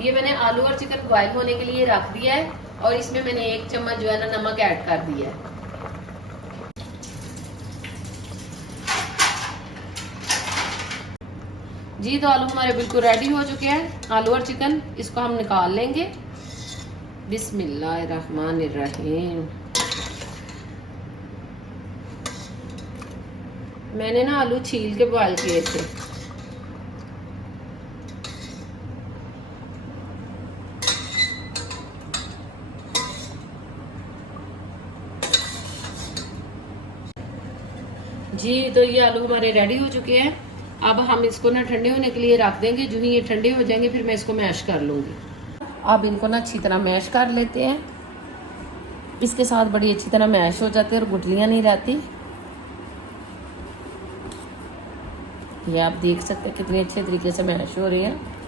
ये मैंने आलू और चिकन बॉयल होने के लिए रख दिया है और इसमें मैंने 1 चम्मच जो है ना नमक ऐड कर दिया है। जी तो आलू हमारे बिल्कुल रेडी हो चुके हैं, आलू और चिकन। इसको हम निकाल लेंगे। बिस्मिल्लाहिर्रहमानिर्रहीम। मैंने ना आलू छील के बॉयल किए थे। जी तो ये आलू हमारे रेडी हो चुके हैं। अब हम इसको ना ठंडे होने के लिए रख देंगे। जो ही ये ठंडे हो जाएंगे फिर मैं इसको मैश कर लूँगी। अब इनको ना अच्छी तरह मैश कर लेते हैं। इसके साथ बड़ी अच्छी तरह मैश हो जाते हैं और गुठलियाँ नहीं रहती। ये आप देख सकते हैं कितने अच्छे तरीके से मैश हो रही है।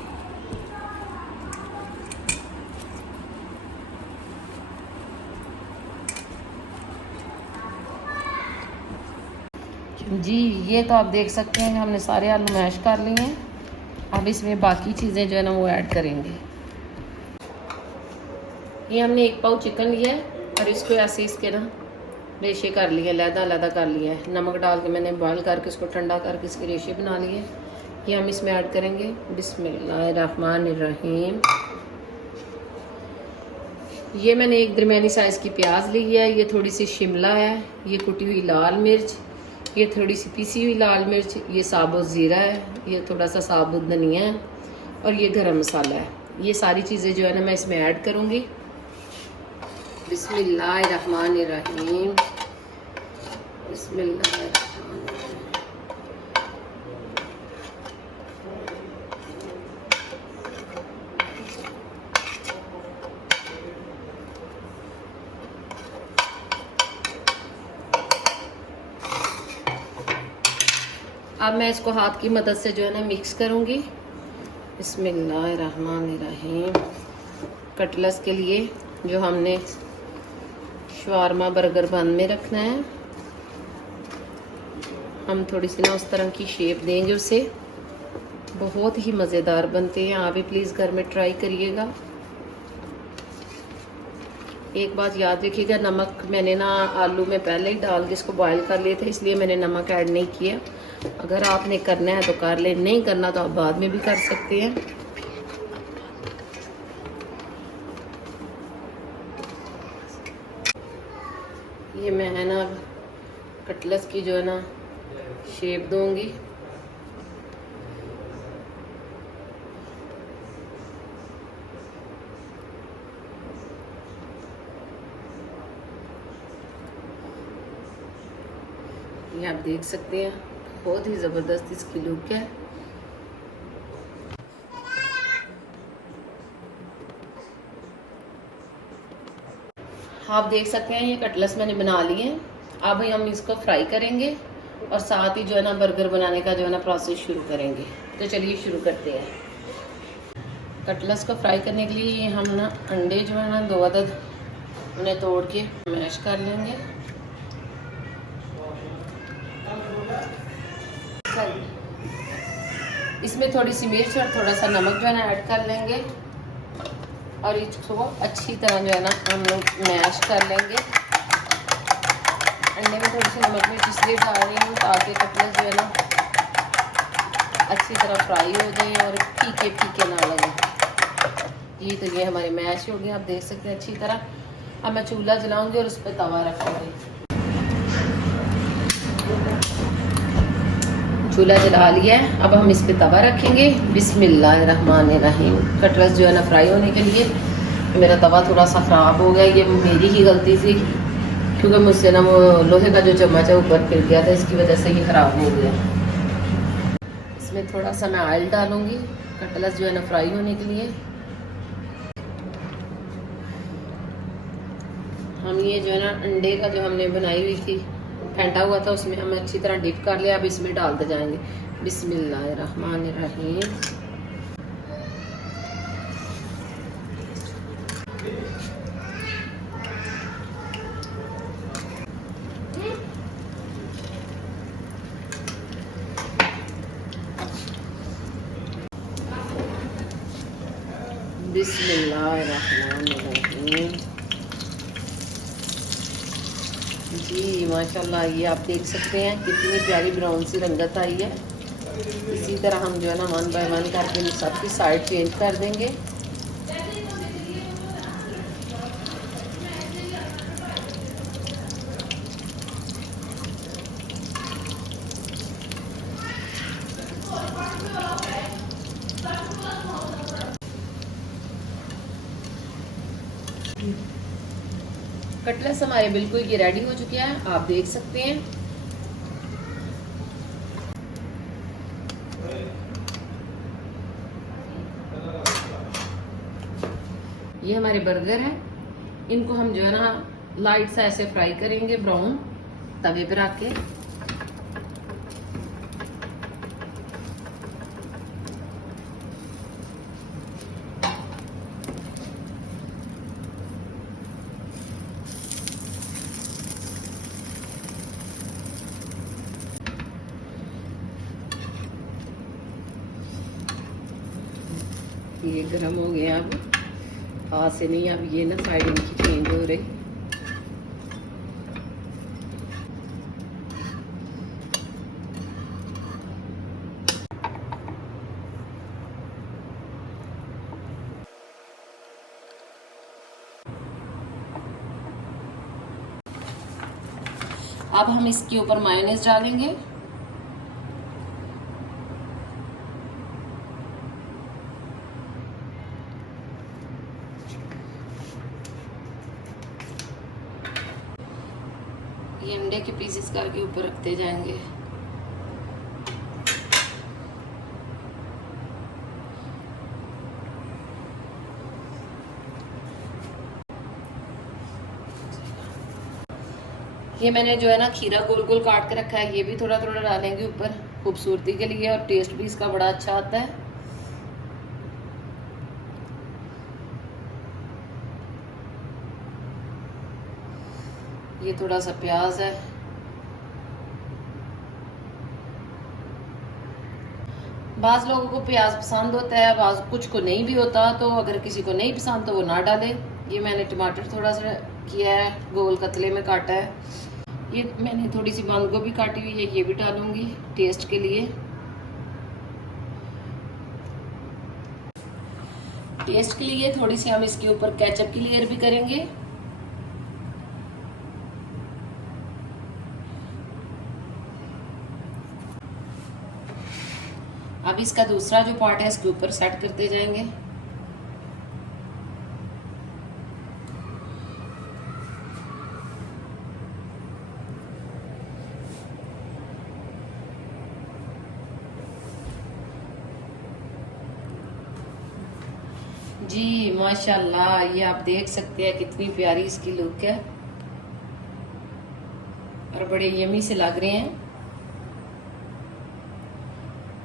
जी ये तो आप देख सकते हैं हमने सारे आलू मैश कर लिए हैं। अब इसमें बाकी चीज़ें जो है ना वो ऐड करेंगे। ये हमने 1 पाव चिकन लिया है और इसको ऐसे इसके ना रेशे कर लिए, लहदा कर लिया है। नमक डाल के मैंने बॉयल करके इसको ठंडा करके इसके रेशे बना लिए। ये हम इसमें ऐड करेंगे। बिस्मिल्लाहिर्रहमानिर्रहीम। ये मैंने एक दरमियानी साइज़ की प्याज ली है। ये थोड़ी सी शिमला है। ये कुटी हुई लाल मिर्च। ये थोड़ी सी पीसी हुई लाल मिर्च। ये साबुत ज़ीरा है। ये थोड़ा सा साबुत धनिया है और ये गरम मसाला है। ये सारी चीज़ें जो है ना मैं इसमें ऐड करूँगी। बिस्मिल्लाहिर्रहमानिर्रहीम। बिस्मिल्लाहिर्रहमानिर्रहीम। अब मैं इसको हाथ की मदद से जो है ना मिक्स करूँगी। बिस्मिल्लाहिर्रहमानिर्रहीम। कटलेट्स के लिए जो हमने शवारमा बर्गर बन में रखना है, हम थोड़ी सी ना उस तरह की शेप देंगे उसे। बहुत ही मज़ेदार बनते हैं। आप भी प्लीज़ घर में ट्राई करिएगा। एक बात याद रखिएगा, नमक मैंने ना आलू में पहले ही डाल के इसको बॉयल कर लिए थे, इसलिए मैंने नमक ऐड नहीं किया। अगर आपने करना है तो कर ले, नहीं करना तो आप बाद में भी कर सकते हैं। ये मैं है ना कटलेट्स की जो है ना शेप दूंगी। ये आप देख सकते हैं बहुत ही ज़बरदस्त इसकी लुक है। आप देख सकते हैं ये कटलेट्स मैंने बना लिए हैं। अब हम इसको फ्राई करेंगे और साथ ही जो है ना बर्गर बनाने का जो है ना प्रोसेस शुरू करेंगे। तो चलिए शुरू करते हैं। कटलेट्स को फ्राई करने के लिए हम ना अंडे जो है ना 2 अदद उन्हें तोड़ के मैश कर लेंगे। इसमें थोड़ी सी मिर्च और थोड़ा सा नमक जो है ना ऐड कर लेंगे और इसको अच्छी तरह जो है ना हम लोग मैश कर लेंगे। अंडे में थोड़ी सी नमक मिर्च इसलिए डाल रही हूँ ताकि कटलेट्स जो है ना अच्छी तरह फ्राई हो जाए और फीके फीके ना लगे। ये तो ये हमारे मैश हो गए, आप देख सकते हैं अच्छी तरह। अब मैं चूल्हा जलाऊंगी और उस पर तवा रखूँगी। चूल्हा जला लिया है, अब हम इस पे तवा रखेंगे। बिस्मिल्लाहिर्रहमानिर्रहीम। कटलेट्स जो है ना फ्राई होने के लिए। मेरा तवा थोड़ा सा ख़राब हो गया, ये मेरी ही गलती थी क्योंकि मुझसे ना वो लोहे का जो चम्मच है ऊपर फिर गया था, इसकी वजह से ये ख़राब हो गया। इसमें थोड़ा सा मैं ऑयल डालूँगी कटलेट्स जो है ना फ्राई होने के लिए। हम ये जो है ना अंडे का जो हमने बनाई हुई थी फेंटा हुआ था उसमें हम अच्छी तरह डिप कर लिया। अब इसमें डालते जाएंगे। बिस्मिल्लाहिर्रहमानिर्रहीम। बिस्मिल्लाहिर्रहमानिर्रहीम। जी माशाल्लाह, ये आप देख सकते हैं कितनी प्यारी ब्राउन सी रंगत आई है। इसी तरह हम जो है ना 1 बाय 1 करके सबकी साइड चेंज कर देंगे। कटलेट्स हमारे बिल्कुल ये रेडी हो चुके हैं, आप देख सकते हैं। ये हमारे बर्गर हैं, इनको हम जो है ना लाइट सा ऐसे फ्राई करेंगे ब्राउन तवे पे रख के। ये गर्म हो गया, अब हाथ से नहीं, अब ये ना साइड इनकी चेंज हो रही। अब हम इसके ऊपर मायोनेज डालेंगे। ये अंडे के पीसेस करके ऊपर रखते जाएंगे। ये मैंने जो है ना खीरा गोल गोल काट के रखा है, ये भी थोड़ा थोड़ा डालेंगे ऊपर खूबसूरती के लिए, और टेस्ट भी इसका बड़ा अच्छा आता है। ये थोड़ा सा प्याज है। बाज़ लोगों को प्याज पसंद होता है, बाज़ कुछ को नहीं भी होता, तो अगर किसी को नहीं पसंद तो वो ना डाले। ये मैंने टमाटर थोड़ा सा किया है, गोल कतले में काटा है। ये मैंने थोड़ी सी बंद गोभी काटी हुई है, ये भी डालूंगी टेस्ट के लिए। टेस्ट के लिए थोड़ी सी हम इसके ऊपर केचप की लेयर भी करेंगे। अब इसका दूसरा जो पार्ट है इसके ऊपर सेट करते जाएंगे। जी माशाल्लाह, ये आप देख सकते हैं कितनी प्यारी इसकी लुक है और बड़े यमी से लग रहे हैं।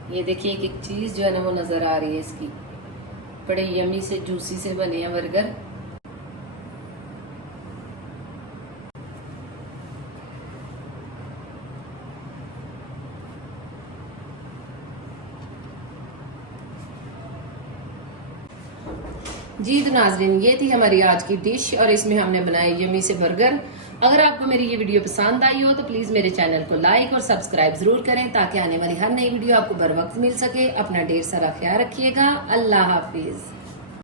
ये देखिए एक एक चीज जो है ना वो नजर आ रही है इसकी, बड़े यमी से जूसी से बने हैं बर्गर। जी तो नाज़रीन, ये थी हमारी आज की डिश और इसमें हमने बनाए यमी से बर्गर। अगर आपको मेरी ये वीडियो पसंद आई हो तो प्लीज़ मेरे चैनल को लाइक और सब्सक्राइब ज़रूर करें ताकि आने वाली हर नई वीडियो आपको बर वक्त मिल सके। अपना ढेर सारा ख्याल रखिएगा। अल्लाह हाफिज़।